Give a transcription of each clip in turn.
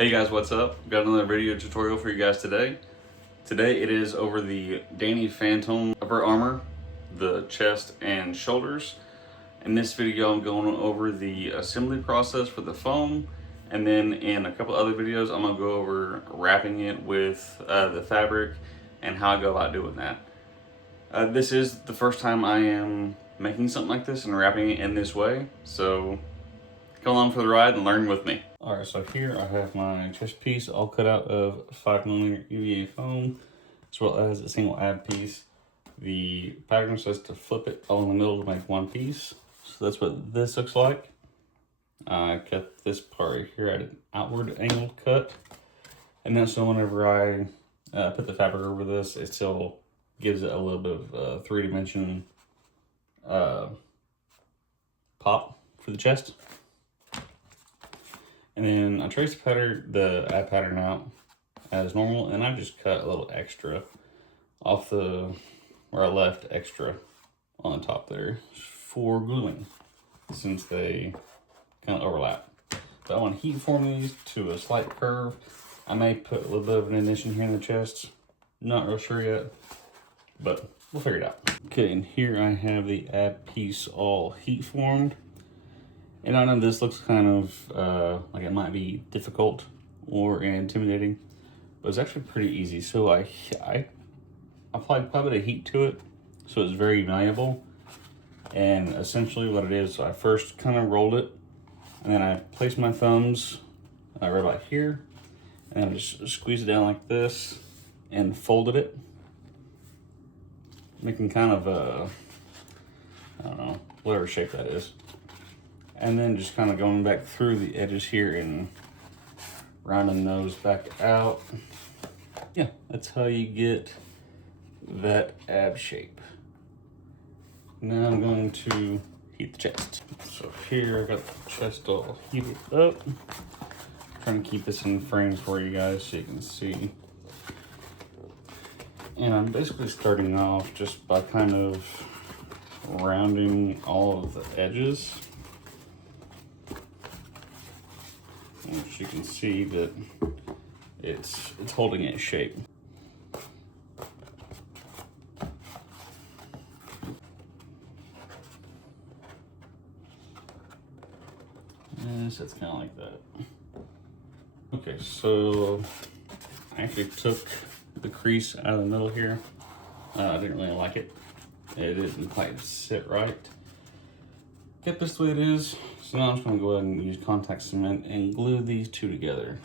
Hey guys, what's up? Got another video tutorial for you guys today. Today it is over the Danny Phantom upper armor, the chest and shoulders. In this video I'm going over the assembly process for the foam, and then in a couple other videos I'm going to go over wrapping it with the fabric and how I go about doing that. This is the first time I am making something like this and wrapping it in this way, so come along for the ride and learn with me. Alright, so here I have my chest piece all cut out of 5mm EVA foam, as well as a single ab piece. The pattern says to flip it all in the middle to make one piece. So that's what this looks like. I cut this part right here at an outward angled cut. And then so whenever I put the fabric over this, it still gives it a little bit of three-dimension pop for the chest. And then I traced the ab pattern out as normal, and I just cut a little extra off where I left extra on the top there for gluing, since they kind of overlap. But I want to heat form these to a slight curve. I may put a little bit of an addition here in the chest. Not real sure yet, but we'll figure it out. Okay, and here I have the ab piece all heat formed. And I know this looks kind of like it might be difficult or intimidating, but it's actually pretty easy. So I applied quite a bit of heat to it, so it's very malleable. And essentially what it is, so I first kind of rolled it, and then I placed my thumbs right about here, and I just squeezed it down like this and folded it, making kind of a, I don't know, whatever shape that is. And then just kind of going back through the edges here and rounding those back out. Yeah, that's how you get that ab shape. Now I'm going to heat the chest. So here I got the chest all heated up. Trying to keep this in frame for you guys so you can see. And I'm basically starting off just by kind of rounding all of the edges. As you can see that it's holding its shape. Yes, it's kind of like that. Okay, so I actually took the crease out of the middle here. I didn't really like it. It didn't quite sit right. Kept this the way it is. So now I'm just going to go ahead and use contact cement and glue these two together.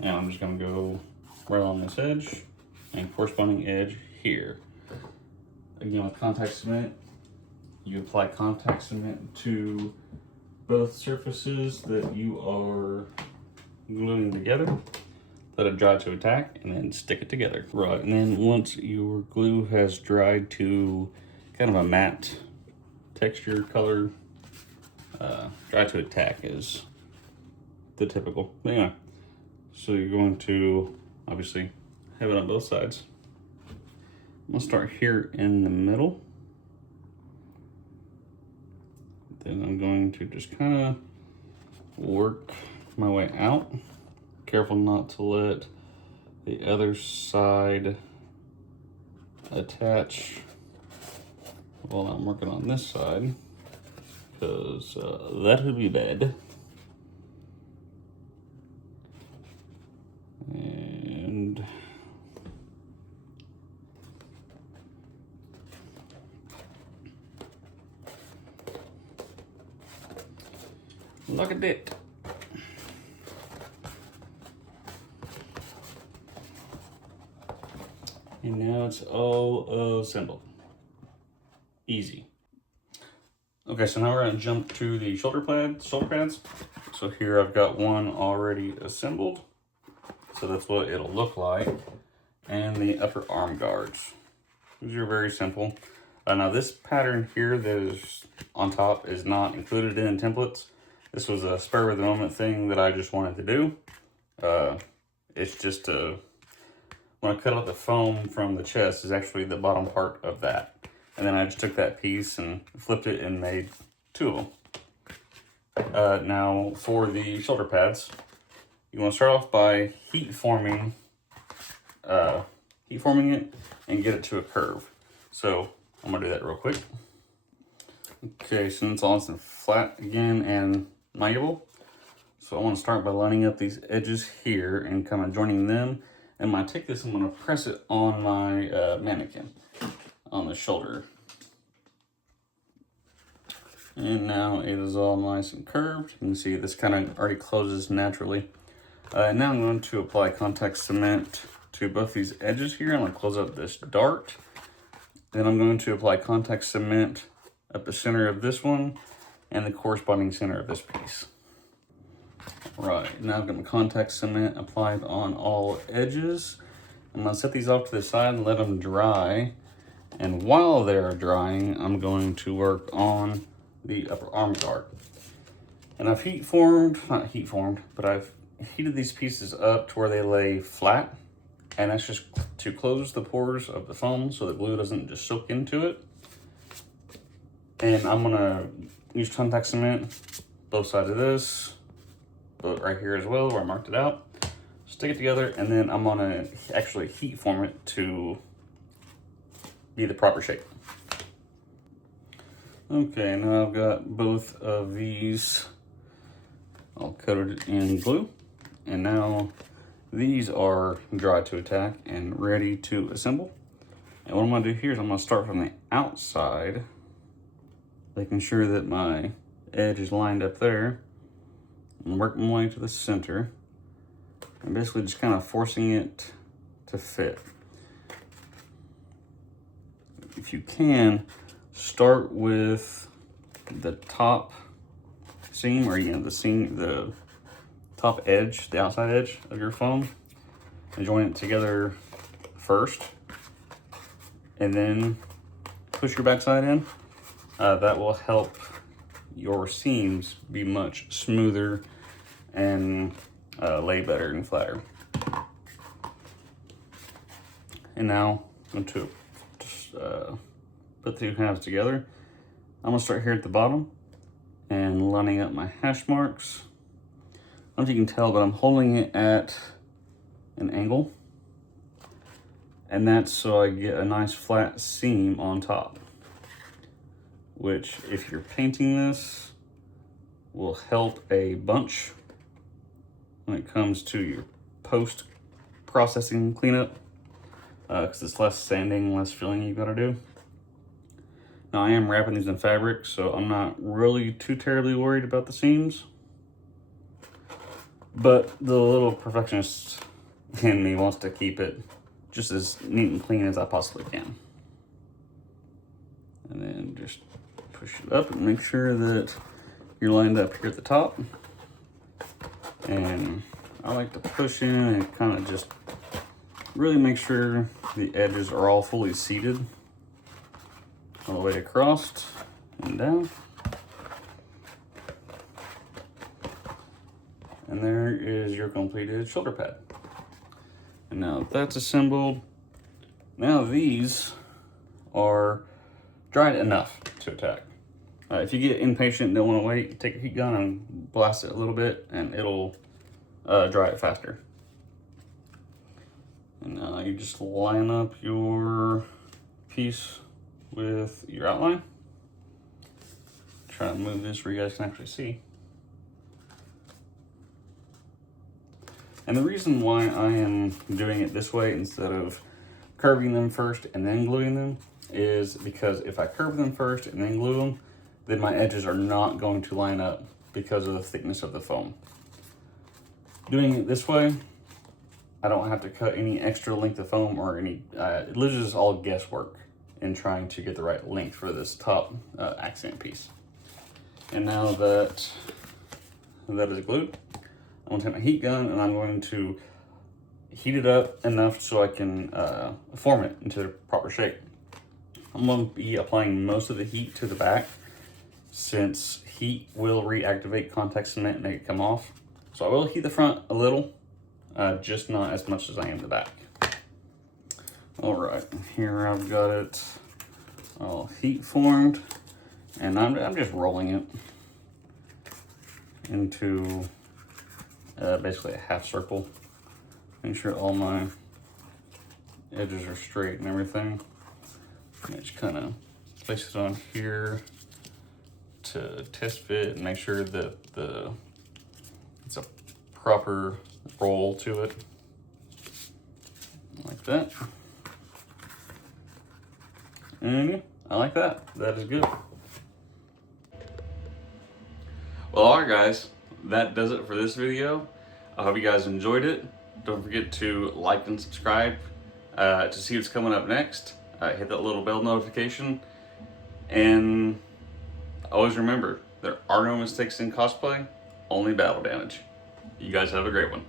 And I'm just going to go right on this edge and corresponding edge here. Again, with contact cement, you apply contact cement to both surfaces that you are gluing together. Let it dry to a tack and then stick it together. Right, and then once your glue has dried to kind of a matte texture color, dry to a tack is the typical. But anyway, so you're going to obviously have it on both sides. I'm gonna start here in the middle. Then I'm going to just kind of work my way out. Careful not to let the other side attach while I'm working on this side, because that would be bad. And look at that. And now it's all assembled. Easy. Okay, so now we're gonna jump to the shoulder pads. So here I've got one already assembled. So that's what it'll look like. And the upper arm guards. These are very simple. Now this pattern here that is on top is not included in templates. This was a spur of the moment thing that I just wanted to do. It's just when I cut out the foam from the chest is actually the bottom part of that. And then I just took that piece and flipped it and made two of them. Now for the shoulder pads, you want to start off by heat forming it and get it to a curve. So I'm gonna do that real quick. Okay, so it's all nice and flat again and malleable. So I want to start by lining up these edges here and kind of joining them. And when I take this, I'm going to press it on my mannequin on the shoulder. And now it is all nice and curved. You can see this kind of already closes naturally. Now I'm going to apply contact cement to both these edges here. I'm going to close up this dart. Then I'm going to apply contact cement up the center of this one and the corresponding center of this piece. Right, now I've got my contact cement applied on all edges. I'm going to set these off to the side and let them dry. And while they're drying, I'm going to work on the upper arm guard. And I've not heat formed, but I've heated these pieces up to where they lay flat. And that's just to close the pores of the foam so the glue doesn't just soak into it. And I'm gonna use contact cement, both sides of this, but right here as well where I marked it out. Stick it together, and then I'm gonna actually heat form it to be the proper shape. Okay, now I've got both of these all coated in glue, and now these are dry to attack and ready to assemble. And what I'm gonna do here is I'm gonna start from the outside, making sure that my edge is lined up there, and work my way to the center. And basically just kind of forcing it to fit. If you can, start with the top seam, or the top edge, the outside edge of your foam, and join it together first, and then push your backside in. That will help your seams be much smoother and lay better and flatter. And now I'm going to just, put the two halves together. I'm going to start here at the bottom and lining up my hash marks. I don't know if you can tell, but I'm holding it at an angle, and that's so I get a nice flat seam on top, which if you're painting this will help a bunch when it comes to your post-processing cleanup, because it's less sanding, less filling you've got to do. Now I am wrapping these in fabric, so I'm not really too terribly worried about the seams, but the little perfectionist in me wants to keep it just as neat and clean as I possibly can. And then just push it up and make sure that you're lined up here at the top. And I like to push in and kind of just really make sure the edges are all fully seated all the way across and down. And there is your completed shoulder pad. And now that's assembled, now these are dried enough to attack. If you get impatient and don't want to wait, take a heat gun and blast it a little bit and it'll dry it faster. And now you just line up your piece with your outline. Try to move this where you guys can actually see. And the reason why I am doing it this way instead of curving them first and then gluing them is because if I curve them first and then glue them, then my edges are not going to line up because of the thickness of the foam. Doing it this way, I don't have to cut any extra length of foam or any, it loses all guesswork in trying to get the right length for this top accent piece. And now that is glued, I'm gonna take my heat gun and I'm going to heat it up enough so I can form it into the proper shape. I'm gonna be applying most of the heat to the back since heat will reactivate contact cement and make it come off. So I will heat the front a little, just not as much as I am the back. All right, here I've got it all heat formed, and I'm just rolling it into basically a half circle. Make sure all my edges are straight and everything. And just kind of place it on here to test fit and make sure that it's a proper roll to it, like that. And yeah, I like that. That is good. Well, alright guys, that does it for this video. I hope you guys enjoyed it. Don't forget to like and subscribe to see what's coming up next. Hit that little bell notification. And always remember, there are no mistakes in cosplay, only battle damage. You guys have a great one.